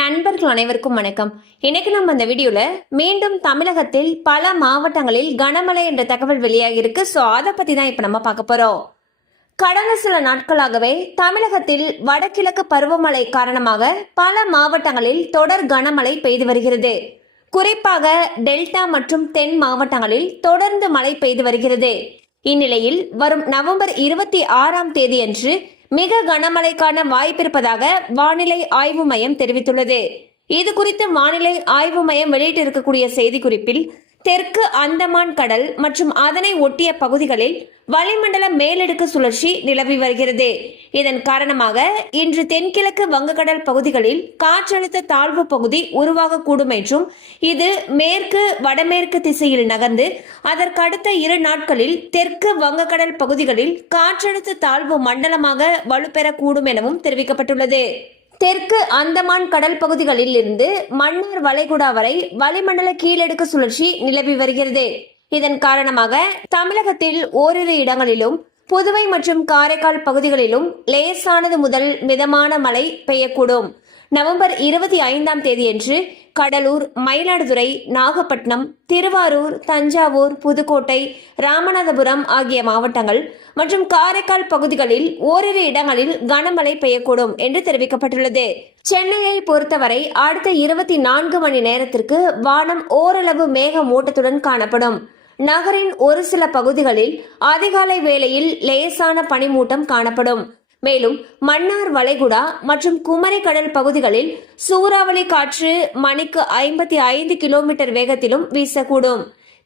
நண்பர்கள் அனைவருக்கும் வணக்கம். இன்னைக்கு நம்ம இந்த வீடியோல மீண்டும் தமிழகத்தில் பல மாவட்டங்களில் கனமழை என்ற தகவல் வெளியாகி இருக்கு. ஸோ அதை பத்தி தான் இப்ப நம்ம பார்க்க போறோம். கடந்த சில நாட்களாகவே தமிழகத்தில் வடகிழக்கு பருவமழை காரணமாக பல மாவட்டங்களில் தொடர் கனமழை பெய்து வருகிறது. குறிப்பாக டெல்டா மற்றும் தென் மாவட்டங்களில் தொடர்ந்து மழை பெய்து வருகிறது. இந்நிலையில் வரும் நவம்பர் 26ஆம் தேதியன்று மிக கனமழைக்கான வாய்ப்பிருப்பதாக வானிலை ஆய்வு மையம் தெரிவித்துள்ளது. இது குறித்து வானிலை ஆய்வு மையம் வெளியிட்டிருக்கக்கூடிய செய்திக்குறிப்பில் தெற்கு அந்தமான் கடல் மற்றும் அதனை ஒட்டிய பகுதிகளில் வளிமண்டல மேலடுக்கு சுழற்சி நிலவி வருகிறது. இதன் காரணமாக இன்று தென்கிழக்கு வங்கக்கடல் பகுதிகளில் காற்றழுத்த தாழ்வு பகுதி உருவாகக்கூடும் என்றும் இது மேற்கு வடமேற்கு திசையில் நகர்ந்து அதற்கடுத்த 2 நாட்களில் தெற்கு வங்கக்கடல் பகுதிகளில் காற்றழுத்த தாழ்வு மண்டலமாக வலுப்பெறக்கூடும் எனவும் தெரிவிக்கப்பட்டுள்ளது. தெற்கு அந்தமான் கடல் பகுதிகளில் இருந்து மன்னார் வளைகுடா வரை வளிமண்டல கீழடுக்கு சுழற்சி நிலவி வருகிறது. இதன் காரணமாக தமிழகத்தில் ஓரிரு இடங்களிலும் புதுவை மற்றும் காரைக்கால் பகுதிகளிலும் லேசானது முதல் மிதமான மழை பெய்யக்கூடும். நவம்பர் 25ஆம் தேதியன்று கடலூர், மயிலாடுதுறை, நாகப்பட்டினம், திருவாரூர், தஞ்சாவூர், புதுக்கோட்டை, ராமநாதபுரம் ஆகிய மாவட்டங்கள் மற்றும் காரைக்கால் பகுதிகளில் ஓரிரு இடங்களில் கனமழை பெய்யக்கூடும் என்று தெரிவிக்கப்பட்டுள்ளது. சென்னையை பொறுத்தவரை அடுத்த 24 மணி நேரத்திற்கு வானம் ஓரளவு மேகமூட்டத்துடன் காணப்படும். நகரின் ஒரு சில பகுதிகளில் அதிகாலை வேளையில் லேசான பனிமூட்டம் காணப்படும். மேலும் மன்னார் வளைகுடா மற்றும் குமரி கடல் பகுதிகளில் சூறாவளி காற்று மணிக்கு 55 கிலோமீட்டர் வேகத்திலும் வீசக்கூடும்.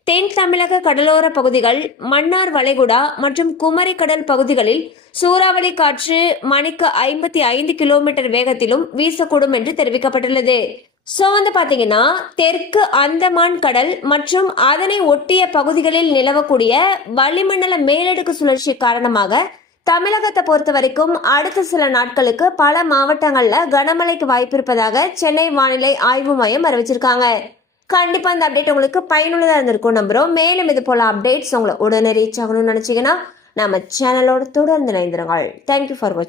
தென் தமிழக கடலோர பகுதிகள், மன்னார் வளைகுடா மற்றும் குமரி கடல் பகுதிகளில் சூறாவளி காற்று மணிக்கு 55 கிலோமீட்டர் வேகத்திலும் வீசக்கூடும் என்று தெரிவிக்கப்பட்டுள்ளது. ஸோ பாத்தீங்கன்னா தெற்கு அந்தமான் கடல் மற்றும் அதனை ஒட்டிய பகுதிகளில் நிலவக்கூடிய வளிமண்டல மேலடுக்கு சுழற்சி காரணமாக தமிழகத்தை பொறுத்த வரைக்கும் அடுத்த சில நாட்களுக்கு பல மாவட்டங்கள்ல கனமழைக்கு வாய்ப்பு இருப்பதாக சென்னை வானிலை ஆய்வு மையம் அறிவிச்சிருக்காங்க. கண்டிப்பா இந்த அப்டேட் உங்களுக்கு பயனுள்ளதா இருந்திருக்கும் நம்புறோம். மேலும் இது போல அப்டேட்ஸ் உங்களை உடனே ரீச் ஆகணும்னு நினைச்சீங்கன்னா நம்ம சேனலோட தொடர்ந்து இணைந்திருங்கள். தேங்க்யூ ஃபார் வாட்சிங்.